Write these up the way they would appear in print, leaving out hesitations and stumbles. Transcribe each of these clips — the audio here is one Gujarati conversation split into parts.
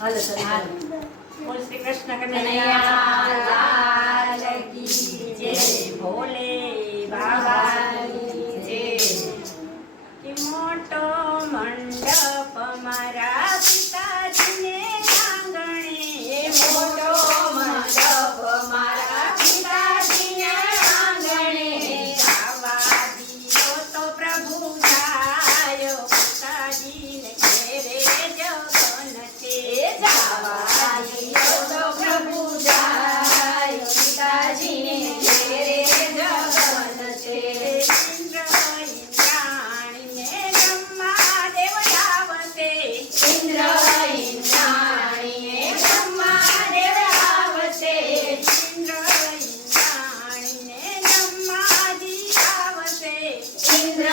હાલો ચાલો. બોલ શ્રી કૃષ્ણ કનૈયા લાલ કી જય, ભોલે બાબાની જય. કે મોટો મંડપ મારા પિતાજીને આંગણે, મોટો મંડપ મારા પિતાજીને આંગણે, આવા દિયો તો પ્રભુ જાયો, પિતાજીને ઘેરે જગન છે. જાવા દિયો તો પ્રભુ જાય, પિતાજીને ઘેરે જગન છે. ઇન્દ્ર ઇન્દ્રાણીને બ્રહ્માદેવ આવશે, ઇન્દ્ર ઇન્દ્રાણીને બ્રહ્માદેવ આવશે, ઇન્દ્ર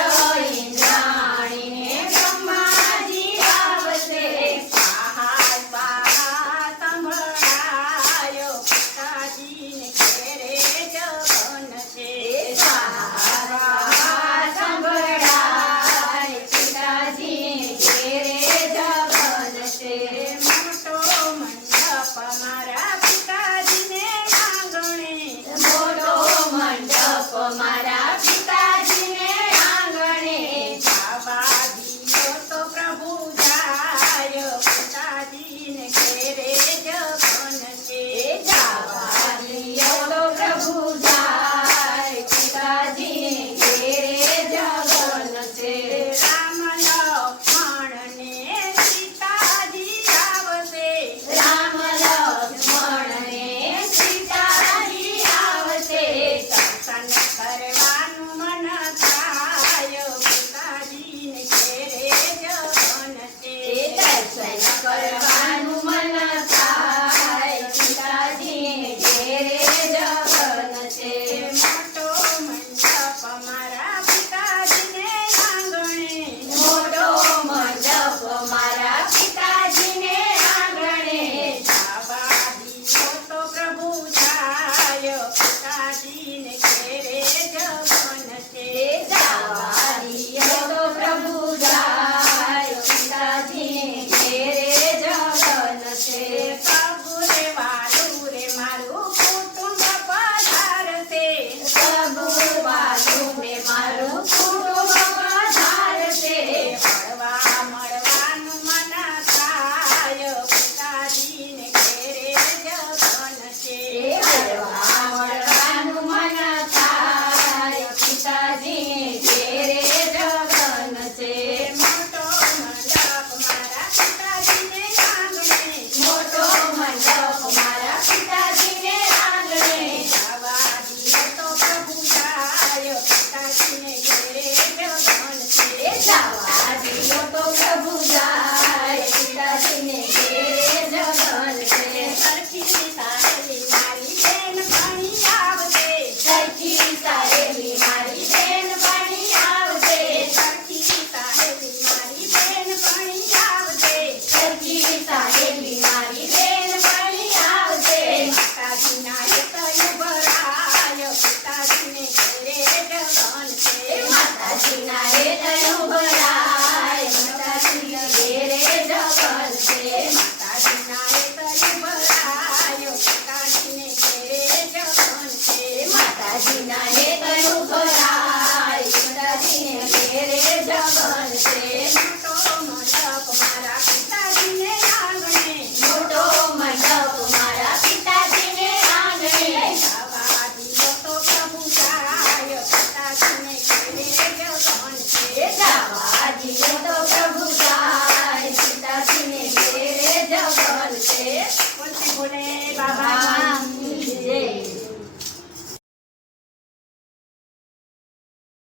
ઇન્દ્રાણીને બ્રહ્માજી આવશે. સ્વાહા સ્વાહા સંભળાયો, પિતાજીને ઘેરે જગન છે. સ્વાહા સંભળાય, પિતાજીને ઘેરે જગન છે. મોટો મંડપ મારા પિતાજીને આંગણે, મોટો મંડપ મારા પિતાજીને આંગણે, જાવા દિયો તો પ્રભુ જાય, પિતાજીને ઘેરે જગન છે. જાવા દિયો તો પ્રભુ જાય, પિતાજીને ઘેરે જગન છે. રામ લક્ષ્મણને સીતાજી આવશે, રામ લક્ષ્મણને સીતાજી આવશે, દર્શન કરવાનું મન થાય, પિતાજીને ઘેરે જગન છે. દર્શન કરવાનું મન થાય, પિતાજીને ઘેરે જગન છે. મોટો મંડપ મારા પિતાજીને આંગણે, મોટો મંડપ મારા પિતાજીને આંગણે, જાવા દિયો તો પ્રભુ જાય, પિતાજીને ઘેરે જગન છે. જાવા દિયો તો પ્રભુ જાય, પિતાજીને ઘેરે જગન છે. પ્રભુ રે વાલું રે મારું કુટુંબ પધારશે, પ્રભુ વાલું ને મારું કુટુંબ પધારશે, મળવા મળવાનું મન થાય, પિતાજીને ઘેરે જગન છે. હળવા મળવાનું મન થાય, પિતાજીને ઘેરે જગન છે. મોટો મંડપ મારા પિતાજીને આંગણે, મોટો મંડપ મારા પિતાજીને આંગણે, જાવા દિયો તો પ્રભુ જાય, પિતાજીને ઘેરે જગન છે. જાવા દિયો તો પ્રભુ જાય, પિતાજીને ઘેરે જગન છે. સરખી સાહેલી મારી બેનપણી આવશે, સરખી સાહેલી મારી બેનપણી આવશે, સરખી સાહેલી મારી બેનપણી આવશે, સરખી સાહેલી મારી બેનપણી આવશે. માતાજીના હેતય ભરાય, પિતાજીને ઘેરે જગન છે. માતાજીના હેતય ભરાય, માતાજીને ઘેરે જગન છે. માતાજીના હેતય ભરાય, પિતાજીને ઘેરે જગન છે. માતાજીના હેતય ભરાય, માતાજીને ઘેરે જગન છે. મોટો મંડપ મારા પિતાજીને આંગણે, મોટો મંડપ મારા પિતાજીને આંગણે, જાવા દિયો તો પ્રભુ જાય, પિતાજીને ઘેરે જગન છે. જાવા દિયો તો પ્રભુ જાય, પિતાજીને ઘેરે જગન છે. બોલતી બોલે બાબા